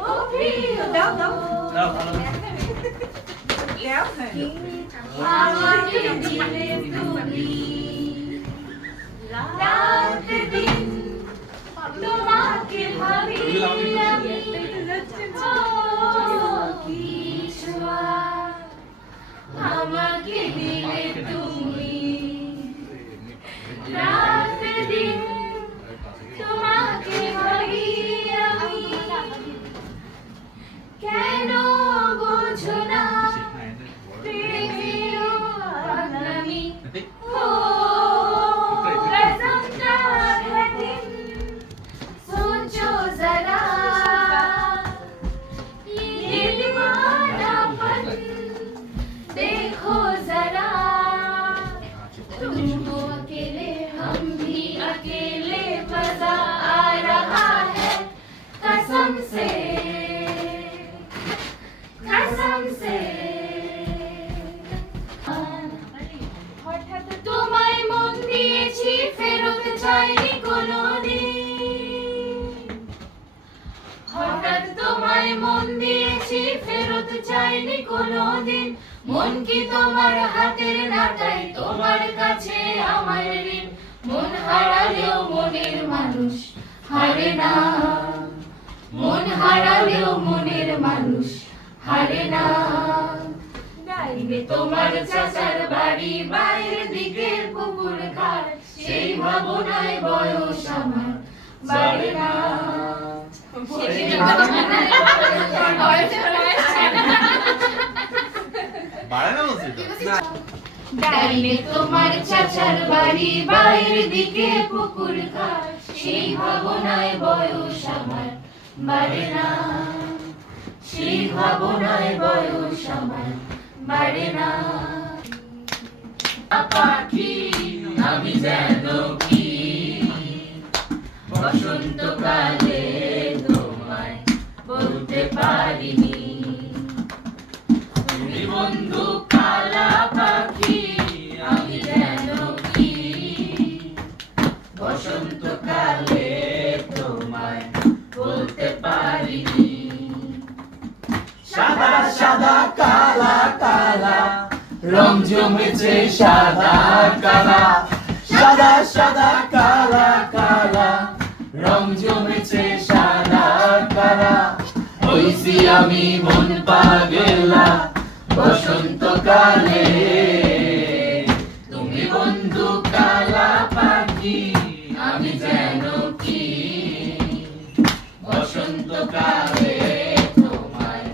ও প্রিয় দাও দাও দাও ভালো দাও আমাকে দিলে তুমি রাত দিন তোমাকে ভাবি আমি কিছু আর আমাকে দিলে তুমি রাত দিন তোমাকে ভাবি আমি কেন বোঝো না প্রেমের আগামী ও कसमটা है दिन सोचो जरा ये दीवानापन देखो जरा तुम हो अकेले हम भी अकेले मजा आ रहा है कसम से হঠাৎ তোমায় মন দিয়েছি ফেরত চাইনি কোনোদিন হঠাৎ তোমায় মন দিয়েছি ফেরত চাইনি কোনোদিন মন কি তোমার হাতের নাটাই তোমার কাছে আমার ঋণ মন হারালেও মনের মানুষ হারে না মন হারালেও মনের মানুষ হারে না গাইবে তোমার চাচার বাড়ি বাইরের দিকে পুকুর ঘাট সেই ভাবনায় বয়স আমার বাড়ে না বাড়ে না বলছি তো গাইবে তোমার চাচার বাড়ি বাইরের দিকে পুকুর ঘাট সেই ভাবনায় বয়স আমার বাড়ে না সেই ভাবনায় বয়স আমার বাড়ে না পাখি আমি যেন কি বসন্তকালে তোমায় বলতে পারিনি তুমি বন্ধু কালা পাখি আমি যেন কি বসন্তকালে তোমায় বলতে পারিনি সাদা সাদা কালা কালা রং জমেছে সাদা কালা সাদা সাদা কালা কালা রং জমেছে সাদা কালা হইছি আমি মন পাগলা বসন্তকালে তুমি বন্ধু কালা পাখি আমি যেন কি বসন্তকালে তোমায়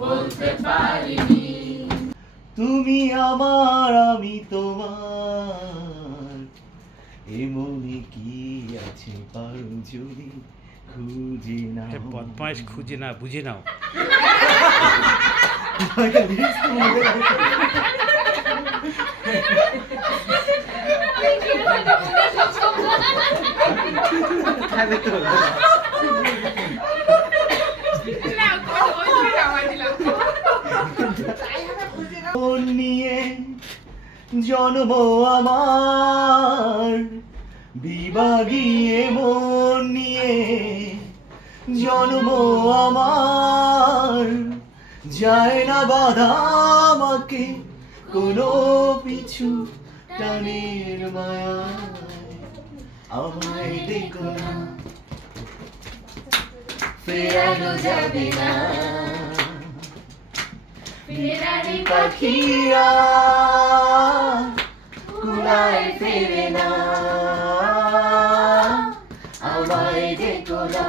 বলতে পারিনি তুমি আমার আমি তোমার এমনি কি আছে পারো যদি খুঁজে না বদমাইশ খুঁজে না বুঝে নাও মন নিয়ে জন্ম আমার বিভাগীয় মন নিয়ে জন্ম আমার যায় না বাধা আমাকে কোনো পিছু টানের মায়ায় আমায় দেখো না ফেরানো যাবে না ফেরারি পাখিরা কুলায় ফেরে না আমায় দেখো না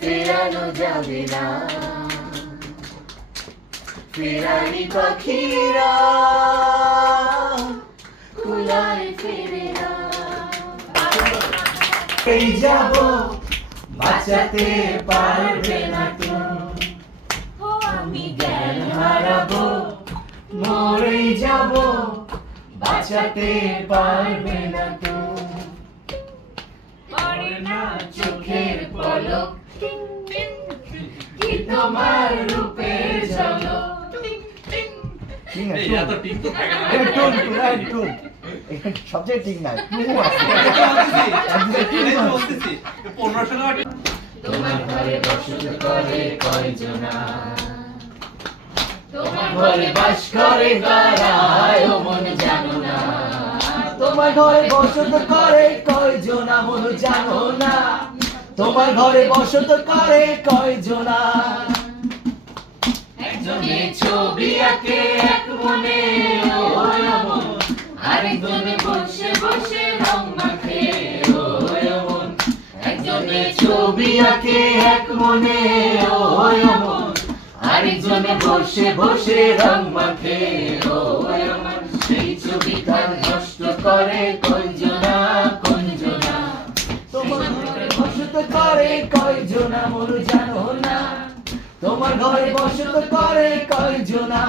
ফেরানো যাবে না ফেরারি পাখিরা কুলায় ফেরে না এই যাব বাঁচাতে পারবে না তুমি আমি জ্ঞান হারাবো মরেই যাব বাঁচাতে পারবে না তুমি পড়ে না চোখের পলক কি তোমার রূপের ঝলক এই এত টিক তো থাকে না সবচেয়ে ঠিক না বলতেছি 1500 তোমার ঘরে বসত করে কয়জনা তোমার ঘরে বাস করে কারা ও মন জানো না তোমার ঘরে বসত করে কয়জনা মন জানো না তোমার ঘরে বসত করে কয়জনা একজনে ছবি আঁকে এক মনে ও মন আরেকজনে বসে বসে রং মাখে ও মন একজনে ছবি আঁকে এক মনে ও মন আরেকজনে বসে বসে রং মাখে ও মন সেই ছবিটা নষ্ট করে কয়জনা কোনজনা তোমার ঘরে বসত করে কয়জনা মন জানো না তোমার ঘরে বসত করে কয়জনা